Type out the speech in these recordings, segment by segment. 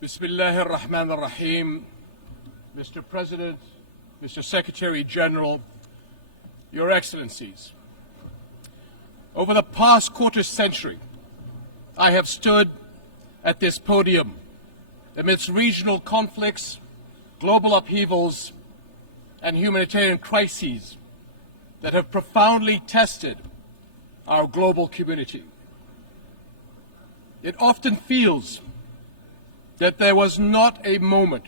Bismillah ar-Rahman ar-Rahim. Mr. President, Mr. Secretary General, Your Excellencies. Over the past quarter century, I have stood at this podium amidst regional conflicts, global upheavals, and humanitarian crises that have profoundly tested our global community. It often feels that there was not a moment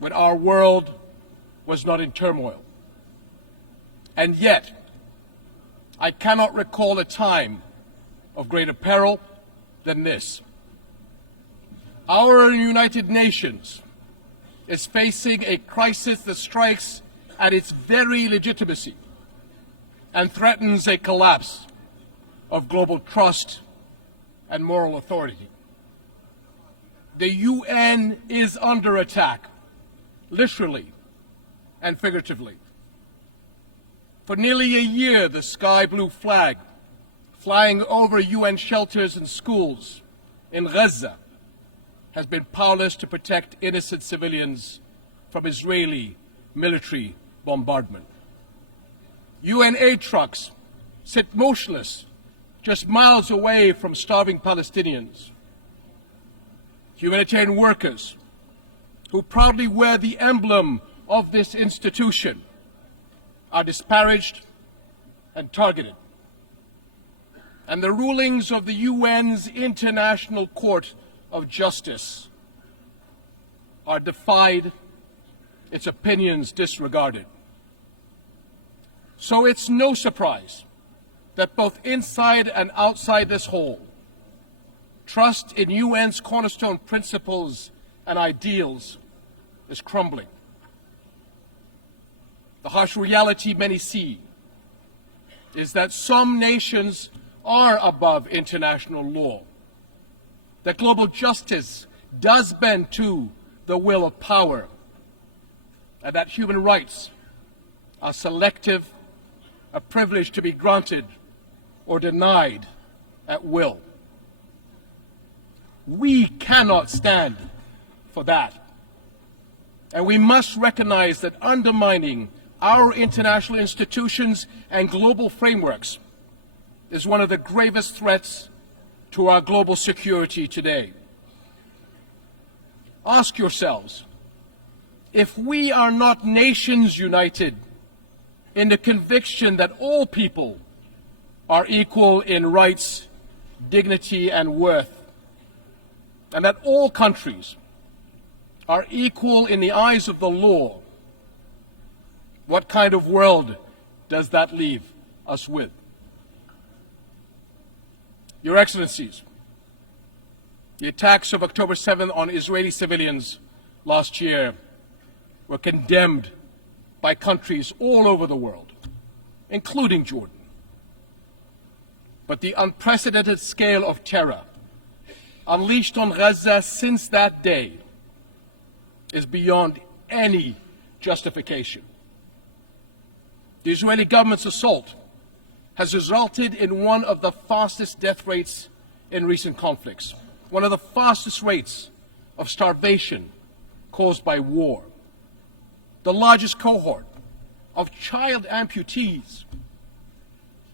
when our world was not in turmoil. And yet, I cannot recall a time of greater peril than this. Our United Nations is facing a crisis that strikes at its very legitimacy and threatens a collapse of global trust and moral authority. The UN is under attack, literally and figuratively. For nearly a year, the sky blue flag flying over UN shelters and schools in Gaza has been powerless to protect innocent civilians from Israeli military bombardment. UN aid trucks sit motionless just miles away from starving Palestinians. Humanitarian workers who proudly wear the emblem of this institution are disparaged and targeted. And the rulings of the UN's International Court of Justice are defied, its opinions disregarded. So it's no surprise that both inside and outside this hall, trust in UN's cornerstone principles and ideals is crumbling. The harsh reality many see is that some nations are above international law, that global justice does bend to the will of power, and that human rights are selective, a privilege to be granted or denied at will. We cannot stand for that. And we must recognize that undermining our international institutions and global frameworks is one of the gravest threats to our global security today. Ask yourselves, if we are not nations united in the conviction that all people are equal in rights, dignity, and worth, and that all countries are equal in the eyes of the law, what kind of world does that leave us with? Your Excellencies, the attacks of October 7th on Israeli civilians last year were condemned by countries all over the world, including Jordan. But the unprecedented scale of terror unleashed on Gaza since that day is beyond any justification. The Israeli government's assault has resulted in one of the fastest death rates in recent conflicts, one of the fastest rates of starvation caused by war, the largest cohort of child amputees,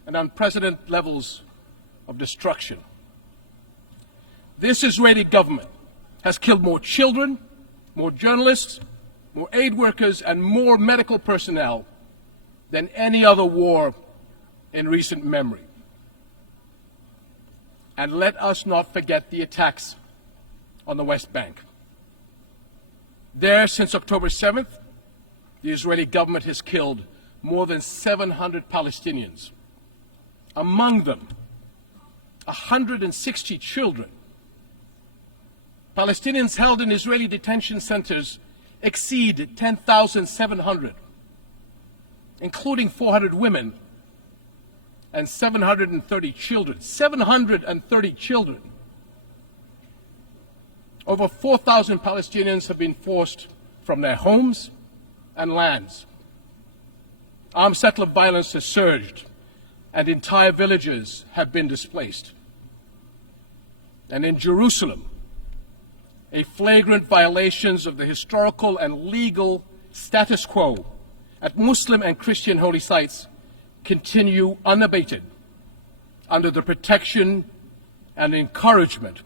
and unprecedented levels of destruction. This Israeli government has killed more children, more journalists, more aid workers, and more medical personnel than any other war in recent memory. And let us not forget the attacks on the West Bank. There, since October 7th, the Israeli government has killed more than 700 Palestinians, among them 160 children. Palestinians held in Israeli detention centers exceed 10,700, including 400 women and 730 children. 730 children. Over 4,000 Palestinians have been forced from their homes and lands. Armed settler violence has surged, and entire villages have been displaced. And in Jerusalem, a flagrant violations of the historical and legal status quo at Muslim and Christian holy sites continue unabated under the protection and encouragement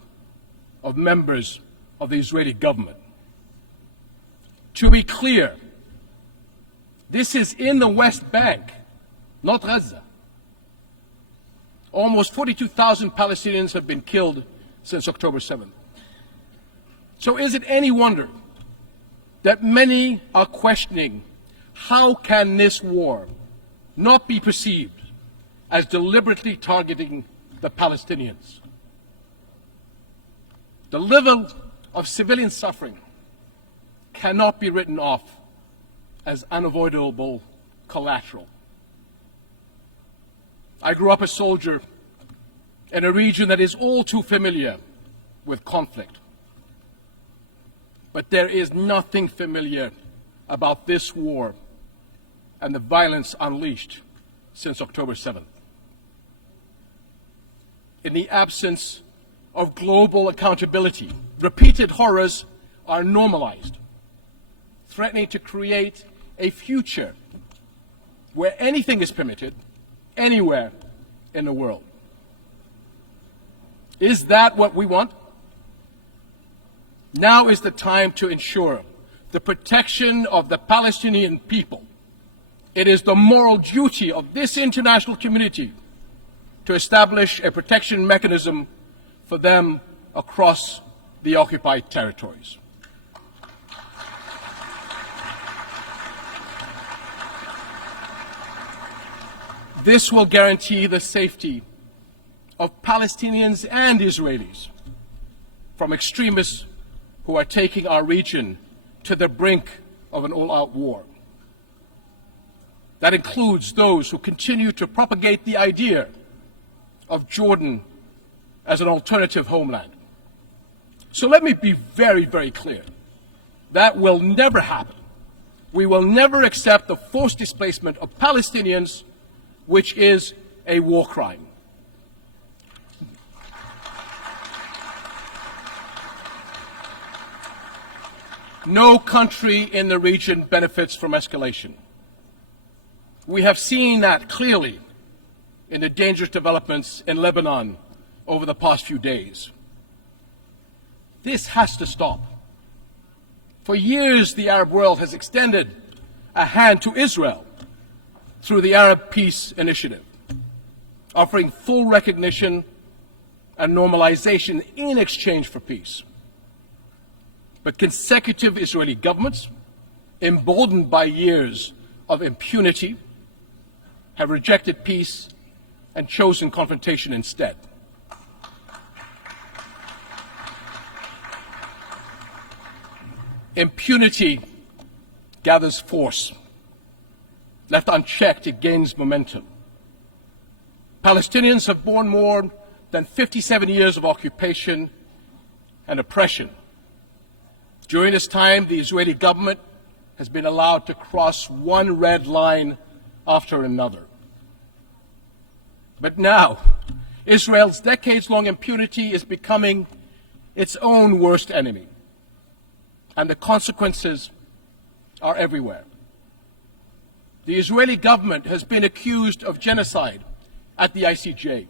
of members of the Israeli government. To be clear, this is in the West Bank, not Gaza. Almost 42,000 Palestinians have been killed since October 7th. So is it any wonder that many are questioning how can this war not be perceived as deliberately targeting the Palestinians? The level of civilian suffering cannot be written off as unavoidable collateral. I grew up a soldier in a region that is all too familiar with conflict. But there is nothing familiar about this war and the violence unleashed since October 7th. In the absence of global accountability, repeated horrors are normalized, threatening to create a future where anything is permitted, anywhere in the world. Is that what we want? Now is the time to ensure the protection of the Palestinian people. It is the moral duty of this international community to establish a protection mechanism for them across the occupied territories. This will guarantee the safety of Palestinians and Israelis from extremists who are taking our region to the brink of an all-out war. That includes those who continue to propagate the idea of Jordan as an alternative homeland. So let me be very, very clear. That will never happen. We will never accept the forced displacement of Palestinians, which is a war crime. No country in the region benefits from escalation. We have seen that clearly in the dangerous developments in Lebanon over the past few days. This has to stop. For years, the Arab world has extended a hand to Israel through the Arab Peace Initiative, offering full recognition and normalization in exchange for peace. But consecutive Israeli governments, emboldened by years of impunity, have rejected peace and chosen confrontation instead. Impunity gathers force. Left unchecked, it gains momentum. Palestinians have borne more than 57 years of occupation and oppression. During this time, the Israeli government has been allowed to cross one red line after another. But now, Israel's decades-long impunity is becoming its own worst enemy, and the consequences are everywhere. The Israeli government has been accused of genocide at the ICJ.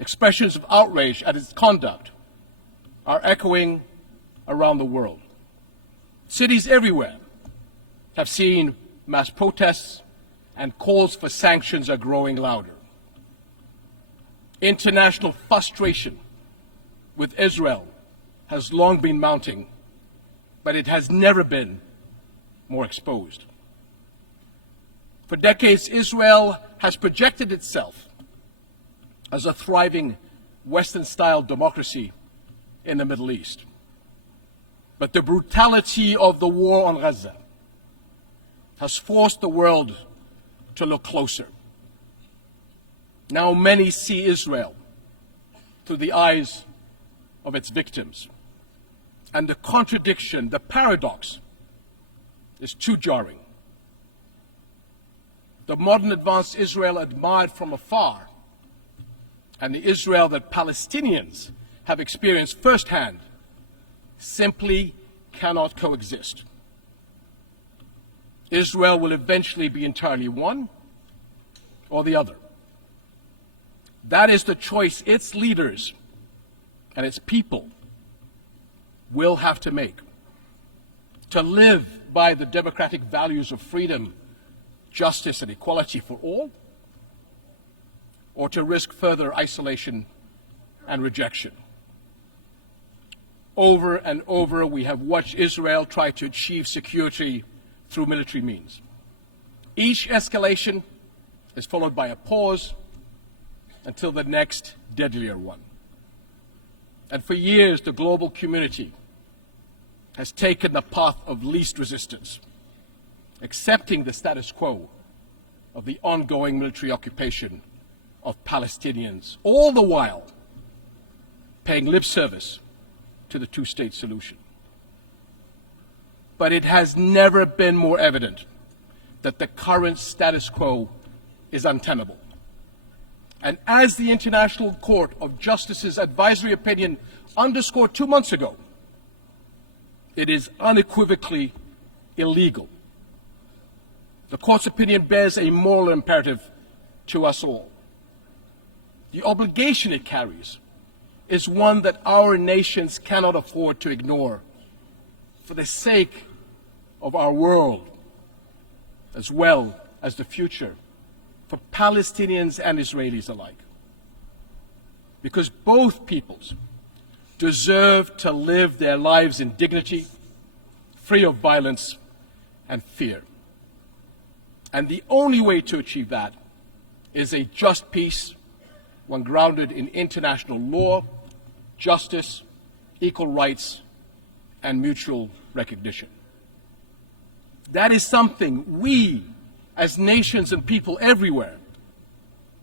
Expressions of outrage at its conduct are echoing around the world. Cities everywhere have seen mass protests, and calls for sanctions are growing louder. International frustration with Israel has long been mounting, but it has never been more exposed. For decades, Israel has projected itself as a thriving Western-style democracy in the Middle East. But the brutality of the war on Gaza has forced the world to look closer. Now many see Israel through the eyes of its victims. And the contradiction, the paradox, is too jarring. The modern advanced Israel admired from afar, and the Israel that Palestinians have experienced firsthand, simply cannot coexist. Israel will eventually be entirely one or the other. That is the choice its leaders and its people will have to make. To live by the democratic values of freedom, justice, and equality for all, or to risk further isolation and rejection. Over and over, we have watched Israel try to achieve security through military means. Each escalation is followed by a pause until the next deadlier one. And for years, the global community has taken the path of least resistance, accepting the status quo of the ongoing military occupation of Palestinians, all the while paying lip service to the two-state solution. But it has never been more evident that the current status quo is untenable. And as the International Court of Justice's advisory opinion underscored 2 months ago, it is unequivocally illegal. The Court's opinion bears a moral imperative to us all. The obligation it carries is one that our nations cannot afford to ignore for the sake of our world, as well as the future for Palestinians and Israelis alike. Because both peoples deserve to live their lives in dignity, free of violence and fear. And the only way to achieve that is a just peace, one grounded in international law, justice, equal rights, and mutual recognition. That is something we, as nations and people everywhere,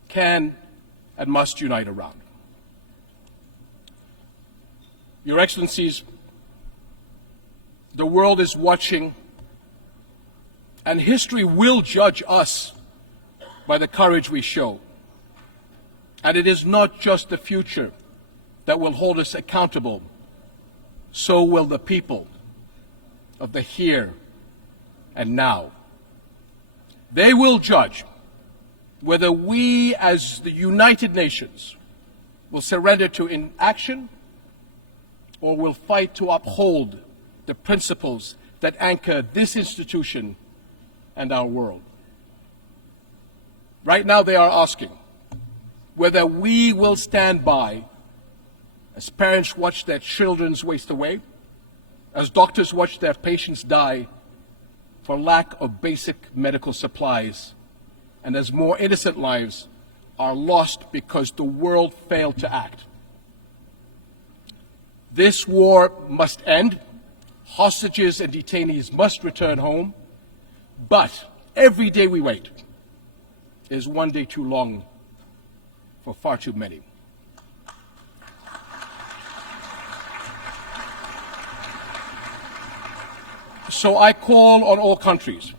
can and must unite around. Your Excellencies, the world is watching, and history will judge us by the courage we show. And it is not just the future that will hold us accountable, so will the people of the here and now. They will judge whether we as the United Nations will surrender to inaction or will fight to uphold the principles that anchor this institution and our world. Right now they are asking whether we will stand by as parents watch their children waste away, as doctors watch their patients die for lack of basic medical supplies, and as more innocent lives are lost because the world failed to act. This war must end. Hostages and detainees must return home. But every day we wait is one day too long for far too many. So I call on all countries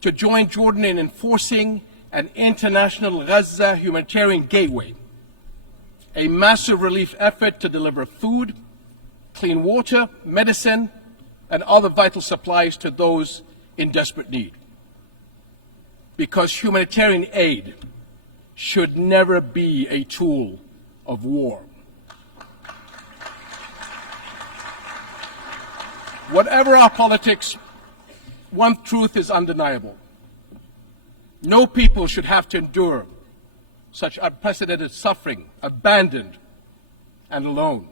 to join Jordan in enforcing an international Gaza humanitarian gateway, a massive relief effort to deliver food, clean water, medicine, and other vital supplies to those in desperate need. Because humanitarian aid should never be a tool of war. Whatever our politics, one truth is undeniable. No people should have to endure such unprecedented suffering, abandoned and alone.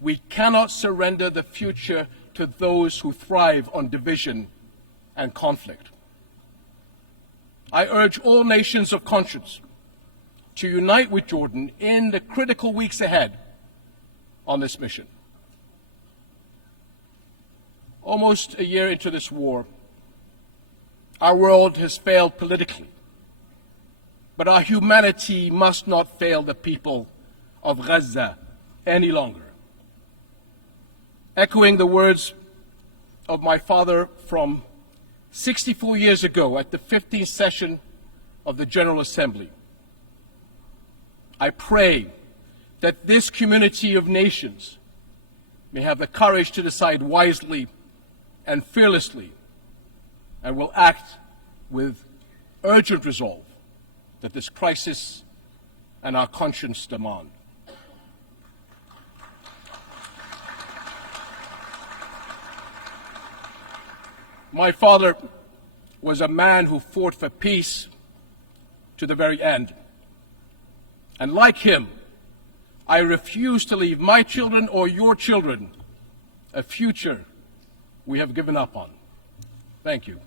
We cannot surrender the future to those who thrive on division and conflict. I urge all nations of conscience to unite with Jordan in the critical weeks ahead on this mission. Almost a year into this war, our world has failed politically, but our humanity must not fail the people of Gaza any longer. Echoing the words of my father from 64 years ago at the 15th session of the General Assembly, I pray that this community of nations may have the courage to decide wisely and fearlessly, and will act with urgent resolve that this crisis and our conscience demand. My father was a man who fought for peace to the very end. And like him, I refuse to leave my children or your children a future we have given up on. Thank you.